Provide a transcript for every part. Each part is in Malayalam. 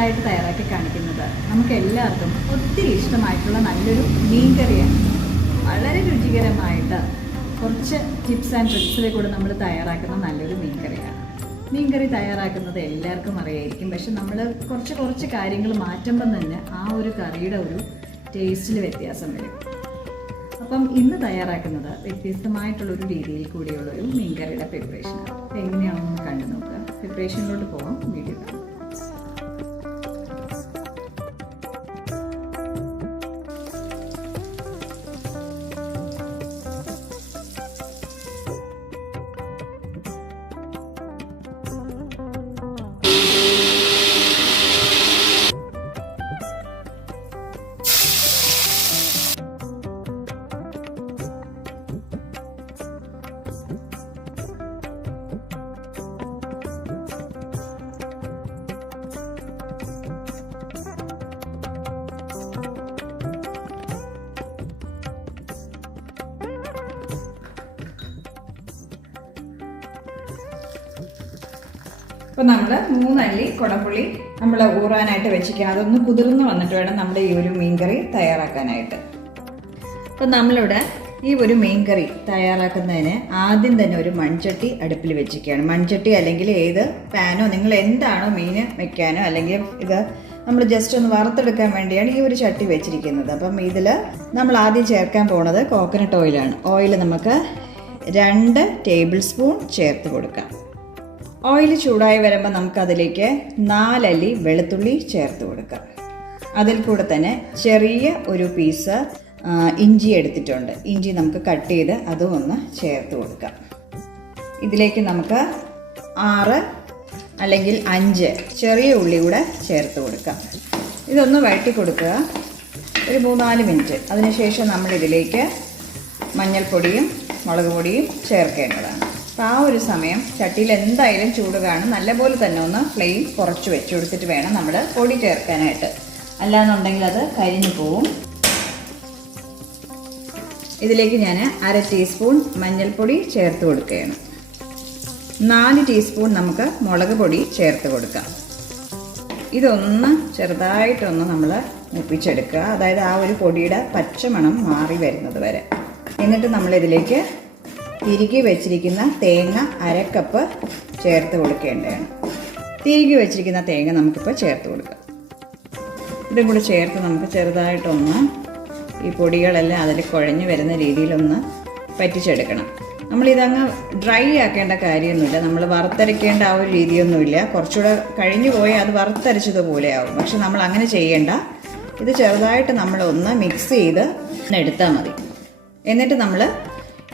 നിങ്ങൾക്കായിട്ട് തയ്യാറാക്കി കാണിക്കുന്നത്. നമുക്ക് എല്ലാവർക്കും ഒത്തിരി ഇഷ്ടമായിട്ടുള്ള നല്ലൊരു മീൻ കറിയാണ്. വളരെ രുചികരമായിട്ട് കുറച്ച് ടിപ്സ് ആൻഡ് ട്രിക്സിൽ കൂടെ നമ്മൾ തയ്യാറാക്കുന്ന നല്ലൊരു മീൻ കറിയാണ്. മീൻ കറി തയ്യാറാക്കുന്നത് എല്ലാവർക്കും അറിയായിരിക്കും. പക്ഷെ നമ്മൾ കുറച്ച് കുറച്ച് കാര്യങ്ങൾ മാറ്റുമ്പം തന്നെ ആ ഒരു കറിയുടെ ഒരു ടേസ്റ്റിൽ വ്യത്യാസം വരും. അപ്പം ഇന്ന് തയ്യാറാക്കുന്നത് വ്യത്യസ്തമായിട്ടുള്ളൊരു രീതിയിൽ കൂടിയുള്ളൊരു മീൻകറിയുടെ പ്രിപ്പറേഷനാണ് അപ്പം എങ്ങനെയാണെന്ന് കണ്ടു നോക്കുക. പ്രിപ്പറേഷനിലോട്ട് പോകാം വീഡിയോ അപ്പോൾ നമ്മൾ മൂന്നല്ലി കുടംപുളി നമ്മൾ ഊറാനായിട്ട് വെച്ചിരിക്കണം അതൊന്ന് കുതിർന്ന് വന്നിട്ട് വേണം നമ്മുടെ ഈ ഒരു മീൻകറി തയ്യാറാക്കാനായിട്ട്. അപ്പോൾ നമ്മളിവിടെ ഈ ഒരു മീൻകറി തയ്യാറാക്കുന്നതിന് ആദ്യം തന്നെ ഒരു മൺചട്ടി അടുപ്പിൽ വെച്ചിരിക്കുകയാണ്. മൺചട്ടി അല്ലെങ്കിൽ ഏത് പാനോ നിങ്ങൾ എന്താണോ മീൻ വെക്കാനോ അല്ലെങ്കിൽ ഇത് നമ്മൾ ജസ്റ്റ് ഒന്ന് വറുത്തെടുക്കാൻ വേണ്ടിയാണ് ഈ ഒരു ചട്ടി വെച്ചിരിക്കുന്നത്. അപ്പം ഇതിൽ നമ്മൾ ആദ്യം ചേർക്കാൻ പോണത് കോക്കനട്ട് ഓയിലാണ് ഓയിൽ നമുക്ക് രണ്ട് ടേബിൾ സ്പൂൺ ചേർത്ത് കൊടുക്കാം. ഓയിൽ ചൂടായി വരുമ്പോൾ നമുക്കതിലേക്ക് നാലല്ലി വെളുത്തുള്ളി ചേർത്ത് കൊടുക്കാം. അതിൽ കൂടെ തന്നെ ചെറിയ ഒരു പീസ് ഇഞ്ചി എടുത്തിട്ടുണ്ട്. ഇഞ്ചി നമുക്ക് കട്ട് ചെയ്ത് അതും ഒന്ന് ചേർത്ത് കൊടുക്കാം. ഇതിലേക്ക് നമുക്ക് ആറ് അല്ലെങ്കിൽ അഞ്ച് ചെറിയ ഉള്ളി കൂടെ ചേർത്ത് കൊടുക്കാം. ഇതൊന്ന് വഴറ്റി കൊടുക്കുക. ഒരു മൂന്നാൽ മിനിറ്റ്. അതിനുശേഷം നമ്മളിതിലേക്ക് മഞ്ഞൾപ്പൊടിയും മുളക് പൊടിയും ചേർക്കേണ്ടതാണ്. അപ്പോൾ ആ ഒരു സമയം ചട്ടിയിൽ എന്തായാലും ചൂട് കാണും. നല്ലപോലെ തന്നെ ഒന്ന് ഫ്ലെയിം കുറച്ച് വെച്ച് കൊടുത്തിട്ട് വേണം നമ്മൾ പൊടി ചേർക്കാനായിട്ട്. അല്ലാന്നുണ്ടെങ്കിൽ അത് കരിഞ്ഞു പോവും. ഇതിലേക്ക് ഞാൻ അര ടീസ്പൂൺ മഞ്ഞൾപ്പൊടി ചേർത്ത് കൊടുക്കുകയാണ്. നാല് ടീസ്പൂൺ നമുക്ക് മുളക് പൊടി ചേർത്ത് കൊടുക്കാം. ഇതൊന്ന് ചെറുതായിട്ടൊന്ന് നമ്മൾ മുപ്പിച്ചെടുക്കുക. അതായത് ആ ഒരു പൊടിയുടെ പച്ചമണം മാറി വരുന്നത് വരെ. എന്നിട്ട് നമ്മളിതിലേക്ക് തിരുകി വെച്ചിരിക്കുന്ന തേങ്ങ അരക്കപ്പ് ചേർത്ത് കൊടുക്കേണ്ടതാണ്. തിരുകി വെച്ചിരിക്കുന്ന തേങ്ങ നമുക്കിപ്പോൾ ചേർത്ത് കൊടുക്കാം. ഇതും കൂടി ചേർത്ത് നമുക്ക് ചെറുതായിട്ടൊന്ന് ഈ പൊടികളെല്ലാം അതിൽ കുഴഞ്ഞു വരുന്ന രീതിയിലൊന്ന് പറ്റിച്ചെടുക്കണം. നമ്മളിതങ്ങ് ഡ്രൈ ആക്കേണ്ട കാര്യമൊന്നുമില്ല. നമ്മൾ വറുത്തരയ്ക്കേണ്ട ആ ഒരു രീതിയൊന്നുമില്ല. കുറച്ചുകൂടെ കഴിഞ്ഞു പോയി അത് വറുത്തരച്ചതുപോലെ ആവും. പക്ഷെ നമ്മൾ അങ്ങനെ ചെയ്യേണ്ട. ഇത് ചെറുതായിട്ട് നമ്മളൊന്ന് മിക്സ് ചെയ്ത് എടുത്താൽ മതി. എന്നിട്ട് നമ്മൾ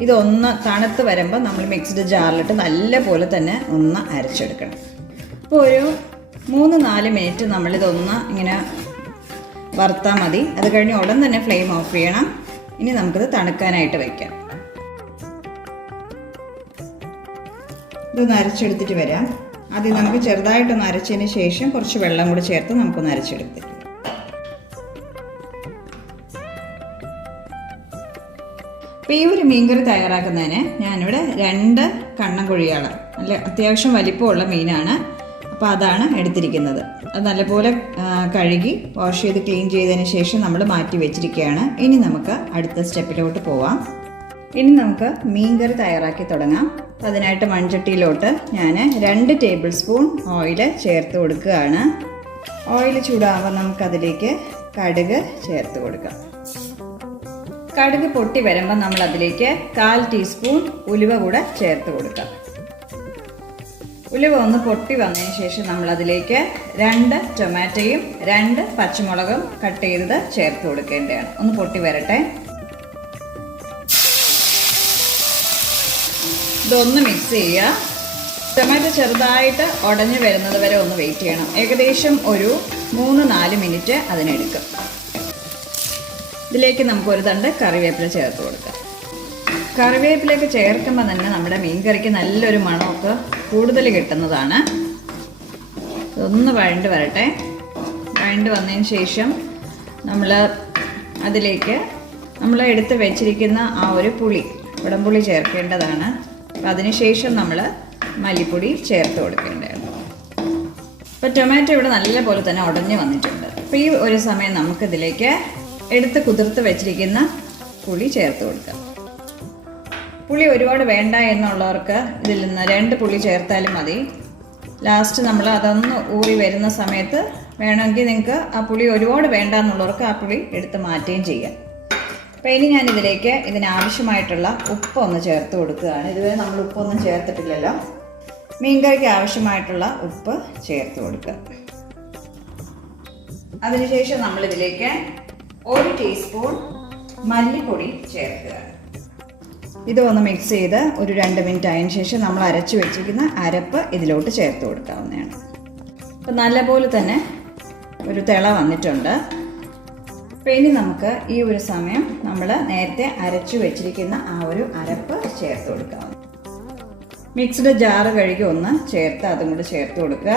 ഇതൊന്ന് തണുത്ത് വരുമ്പോൾ നമ്മൾ മിക്സ്ഡ് ജാറിലിട്ട് നല്ല പോലെ തന്നെ ഒന്ന് അരച്ചെടുക്കണം. അപ്പോൾ ഒരു മൂന്ന് നാല് മിനിറ്റ് നമ്മളിതൊന്ന് ഇങ്ങനെ വറുത്താൽ മതി. അത് കഴിഞ്ഞ് ഉടൻ തന്നെ ഫ്ലെയിം ഓഫ് ചെയ്യണം. ഇനി നമുക്കിത് തണുക്കാനായിട്ട് വയ്ക്കാം ഇതൊന്ന് അരച്ചെടുത്തിട്ട് വരാം. ആദ്യം നമുക്ക് ചെറുതായിട്ടൊന്ന് അരച്ചതിന് ശേഷം കുറച്ച് വെള്ളം കൂടി ചേർത്ത് നമുക്കൊന്ന് അരച്ചെടുത്തിട്ട് അപ്പോൾ ഈ ഒരു മീൻകറി തയ്യാറാക്കുന്നതിന് ഞാനിവിടെ രണ്ട് കണ്ണൻകുഴികൾ നല്ല അത്യാവശ്യം വലിപ്പമുള്ള മീനാണ്. അപ്പോൾ അതാണ് എടുത്തിരിക്കുന്നത്. അത് നല്ലപോലെ കഴുകി വാഷ് ചെയ്ത് ക്ലീൻ ചെയ്തതിന് ശേഷം നമ്മൾ മാറ്റി വെച്ചിരിക്കുകയാണ്. ഇനി നമുക്ക് അടുത്ത സ്റ്റെപ്പിലോട്ട് പോവാം. ഇനി നമുക്ക് മീൻകറി തയ്യാറാക്കി തുടങ്ങാം. അതിനായിട്ട് മൺചട്ടിയിലോട്ട് ഞാൻ രണ്ട് ടേബിൾ സ്പൂൺ ഓയിൽ ചേർത്ത് കൊടുക്കുകയാണ്. ഓയിൽ ചൂടാകുമ്പോൾ നമുക്കതിലേക്ക് കടുക് ചേർത്ത് കൊടുക്കാം. കടുക് പൊട്ടി വരുമ്പോൾ നമ്മൾ അതിലേക്ക് കാൽ ടീസ്പൂൺ ഉലുവ കൂടെ ചേർത്ത് കൊടുക്കാം. ഉലുവ ഒന്ന് പൊട്ടി വന്നതിന് ശേഷം നമ്മൾ അതിലേക്ക് രണ്ട് ടൊമാറ്റോയും രണ്ട് പച്ചമുളകും കട്ട് ചെയ്തത് ചേർത്ത് കൊടുക്കേണ്ടതാണ്. ഒന്ന് പൊട്ടി വരട്ടെ. ഇതൊന്ന് മിക്സ് ചെയ്യുക. ടൊമാറ്റോ ചെറുതായിട്ട് ഉടഞ്ഞു വരുന്നത് വരെ ഒന്ന് വെയിറ്റ് ചെയ്യണം. ഏകദേശം ഒരു മൂന്ന് നാല് മിനിറ്റ് അതിനെടുക്കും. ഇതിലേക്ക് നമുക്ക് ഒരു തണ്ട് കറിവേപ്പില ചേർത്ത് കൊടുക്കാം. കറിവേപ്പിലയൊക്കെ ചേർക്കുമ്പോൾ തന്നെ നമ്മുടെ മീൻ കറിക്ക് നല്ലൊരു മണമൊക്കെ കൂടുതൽ കിട്ടുന്നതാണ്. ഒന്ന് വഴണ്ട് വരട്ടെ. വഴണ്ട് വന്നതിന് ശേഷം നമ്മൾ അതിലേക്ക് നമ്മൾ എടുത്ത് വെച്ചിരിക്കുന്ന ആ ഒരു പുളി ഉടമ്പുളി ചേർക്കേണ്ടതാണ്. അപ്പം അതിനുശേഷം നമ്മൾ മല്ലിപ്പൊടി ചേർത്ത് കൊടുക്കേണ്ടതാണ്. അപ്പോൾ ടൊമാറ്റോ ഇവിടെ നല്ലപോലെ തന്നെ ഉടഞ്ഞു വന്നിട്ടുണ്ട്. അപ്പോൾ ഈ ഒരു സമയം നമുക്കിതിലേക്ക് എടുത്ത് കുതിർത്ത് വെച്ചിരിക്കുന്ന പുളി ചേർത്ത് കൊടുക്കുക. പുളി ഒരുപാട് വേണ്ട എന്നുള്ളവർക്ക് ഇതിൽ നിന്ന് രണ്ട് പുളി ചേർത്താലും മതി. ലാസ്റ്റ് നമ്മൾ അതൊന്ന് ഊറി വരുന്ന സമയത്ത് വേണമെങ്കിൽ നിങ്ങൾക്ക് ആ പുളി ഒരുപാട് വേണ്ട എന്നുള്ളവർക്ക് ആ പുളി എടുത്ത് മാറ്റുകയും ചെയ്യാം. അപ്പോൾ ഇനി ഞാൻ ഇതിലേക്ക് ഇതിനാവശ്യമായിട്ടുള്ള ഉപ്പ് ഒന്ന് ചേർത്ത് കൊടുക്കുകയാണ്. ഇതുവരെ നമ്മൾ ഉപ്പൊന്നും ചേർത്തിട്ടില്ലല്ലോ. മീൻകറിക്ക് ആവശ്യമായിട്ടുള്ള ഉപ്പ് ചേർത്ത് കൊടുക്കുക. അതിനുശേഷം നമ്മൾ ഇതിലേക്ക് ഒരു ടീസ്പൂൺ മല്ലിപ്പൊടി ചേർക്കുക. ഇതൊന്ന് മിക്സ് ചെയ്ത് ഒരു രണ്ട് മിനിറ്റ് ആയതിനു ശേഷം നമ്മൾ അരച്ചു വെച്ചിരിക്കുന്ന അരപ്പ് ഇതിലോട്ട് ചേർത്ത് കൊടുക്കാവുന്നതാണ്. അപ്പം നല്ലപോലെ തന്നെ ഒരു തിള വന്നിട്ടുണ്ട്. അപ്പം ഇനി നമുക്ക് ഈ ഒരു സമയം നമ്മൾ നേരത്തെ അരച്ചു വെച്ചിരിക്കുന്ന ആ ഒരു അരപ്പ് ചേർത്ത് കൊടുക്കാം. മിക്സ്ഡ് ജാറ് കഴുകി ഒന്ന് ചേർത്ത് അതും കൂടി ചേർത്ത് കൊടുക്കുക.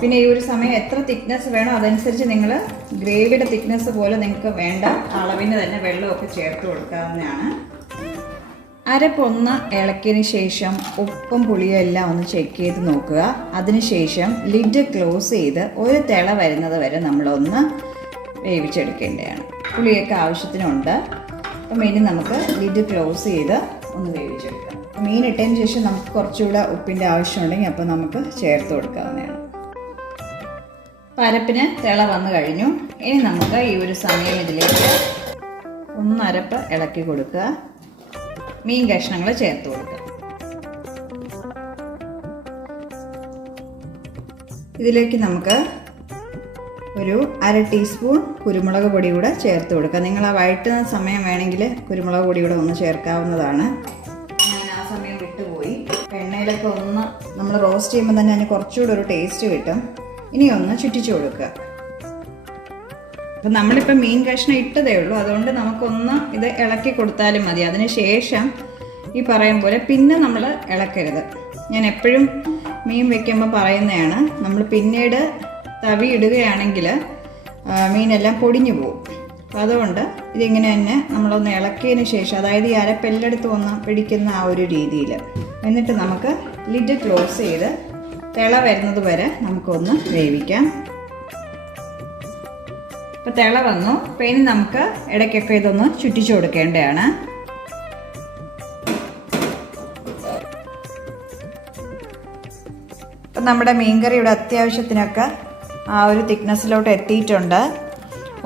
പിന്നെ ഈ ഒരു സമയം എത്ര തിക്നെസ് വേണോ അതനുസരിച്ച് നിങ്ങൾ ഗ്രേവിയുടെ തിക്നെസ് പോലെ നിങ്ങൾക്ക് വേണ്ട അളവിന് തന്നെ വെള്ളമൊക്കെ ചേർത്ത് കൊടുക്കാവുന്നതാണ്. അരപ്പൊന്ന് ഇളക്കിയതിന് ശേഷം ഉപ്പും പുളിയും എല്ലാം ഒന്ന് ചെക്ക് ചെയ്ത് നോക്കുക. അതിനുശേഷം ലിഡ് ക്ലോസ് ചെയ്ത് ഒരു തിള വരുന്നത് വരെ നമ്മളൊന്ന് വേവിച്ചെടുക്കേണ്ടതാണ്. പുളിയൊക്കെ ആവശ്യത്തിനുണ്ട്. അപ്പം ഇനി നമുക്ക് ലിഡ് ക്ലോസ് ചെയ്ത് ഒന്ന് വേവിച്ചെടുക്കാം. മീൻ ഇട്ടതിന് ശേഷം നമുക്ക് കുറച്ചുകൂടെ ഉപ്പിന്റെ ആവശ്യമുണ്ടെങ്കിൽ അപ്പോൾ നമുക്ക് ചേർത്ത് കൊടുക്കാവുന്നതാണ്. പരപ്പിന് തിള വന്നു കഴിഞ്ഞു. ഇനി നമുക്ക് ഈ ഒരു സമയം ഇതിലേക്ക് ഒന്നരപ്പ് ഇളക്കി കൊടുക്കുക. മീൻ കഷ്ണങ്ങൾ ചേർത്ത് കൊടുക്കുക. ഇതിലേക്ക് നമുക്ക് ഒരു അര ടീസ്പൂൺ കുരുമുളക് പൊടി കൂടെ ചേർത്ത് കൊടുക്കുക. നിങ്ങൾ ആ വഴറ്റുന്ന സമയം വേണമെങ്കിൽ കുരുമുളക് പൊടി കൂടെ ഒന്ന് ചേർക്കാവുന്നതാണ്. ഞാൻ ആ സമയം വിട്ടുപോയി. എണ്ണയിലൊക്കെ ഒന്ന് നമ്മൾ റോസ്റ്റ് ചെയ്യുമ്പോൾ തന്നെ അതിന് കുറച്ചുകൂടെ ഒരു ടേസ്റ്റ് കിട്ടും. ഇനി ഒന്ന് ചുറ്റിച്ചു കൊടുക്കുക. അപ്പം നമ്മളിപ്പോൾ മീൻ കഷ്ണം ഇട്ടതേ ഉള്ളൂ. അതുകൊണ്ട് നമുക്കൊന്ന് ഇത് ഇളക്കി കൊടുത്താലും മതി. അതിന് ശേഷം ഈ പറയും പോലെ പിന്നെ നമ്മൾ ഇളക്കരുത്. ഞാൻ എപ്പോഴും മീൻ വെക്കുമ്പോൾ പറയുന്നതാണ് നമ്മൾ പിന്നീട് തവി ഇടുകയാണെങ്കിൽ മീനെല്ലാം പൊടിഞ്ഞു പോകും. അപ്പോൾ അതുകൊണ്ട് ഇതിങ്ങനെ തന്നെ നമ്മളൊന്ന് ഇളക്കിയതിന് ശേഷം അതായത് ഈ അരപ്പെല്ലെടുത്ത് ഒന്ന് പിടിക്കുന്ന ആ ഒരു രീതിയിൽ എന്നിട്ട് നമുക്ക് ലിഡ് ക്ലോസ് ചെയ്ത് തിള വരുന്നത് വരെ നമുക്കൊന്ന് വേവിക്കാം. ഇപ്പൊ തിള വന്നു. അപ്പോൾ ഇനി നമുക്ക് ഇടയ്ക്കൊക്കെ ഇതൊന്ന് ചുറ്റിച്ചു കൊടുക്കേണ്ടതാണ്. അപ്പം നമ്മുടെ മീൻകറി ഇവിടെ അത്യാവശ്യത്തിനൊക്കെ ആ ഒരു തിക്നെസ്സിലോട്ട് എത്തിയിട്ടുണ്ട്.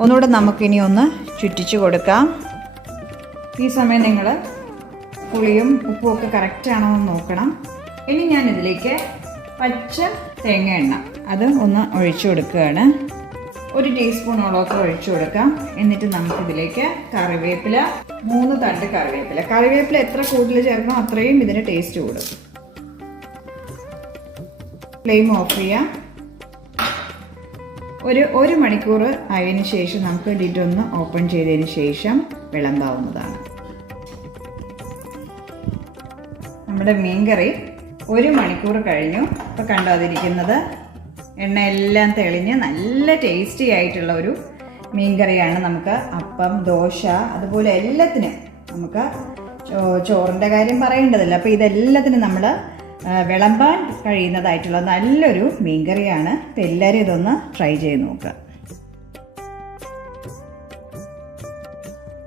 ഒന്നുകൂടെ നമുക്കിനി ഒന്ന് ചുറ്റിച്ചു കൊടുക്കാം. ഈ സമയം നിങ്ങൾ പുളിയും ഉപ്പും ഒക്കെ കറക്റ്റ് ആണോ എന്ന് നോക്കണം. ഇനി ഞാൻ ഇതിലേക്ക് പച്ച തേങ്ങ എണ്ണ. അത് ഒന്ന് ഒഴിച്ചു കൊടുക്കുകയാണ്. ഒരു ടീസ്പൂണോളമൊക്കെ ഒഴിച്ചു കൊടുക്കാം. എന്നിട്ട് നമുക്കിതിലേക്ക് കറിവേപ്പില മൂന്ന് തണ്ട് കറിവേപ്പില. കറിവേപ്പില എത്ര കൂടുതൽ ചേർക്കണം അത്രയും ഇതിന് ടേസ്റ്റ് കൂടും. ഫ്ലെയിം ഓഫ് ചെയ്യാം. ഒരു ഒരു മണിക്കൂർ ആയതിനു ശേഷം നമുക്ക് ലിഡ് ഒന്ന് ഓപ്പൺ ചെയ്തതിന് ശേഷം വിളമ്പാവുന്നതാണ്. നമ്മുടെ മീൻകറി ഒരു മണിക്കൂർ കഴിഞ്ഞു. ഇപ്പോൾ എണ്ണ എല്ലാം തെളിഞ്ഞ് നല്ല ടേസ്റ്റി ആയിട്ടുള്ള ഒരു മീൻ കറിയാണ് നമുക്ക് അപ്പം ദോശ അതുപോലെ എല്ലാത്തിനും നമുക്ക് ചോറിന്റെ കാര്യം പറയേണ്ടതില്ല. അപ്പോൾ ഇതെല്ലാത്തിനും നമ്മൾ വിളമ്പാൻ കഴിയുന്നതായിട്ടുള്ള നല്ലൊരു മീൻകറിയാണ്. അപ്പോൾ എല്ലാവരും ഇതൊന്ന് ട്രൈ ചെയ്ത് നോക്കുക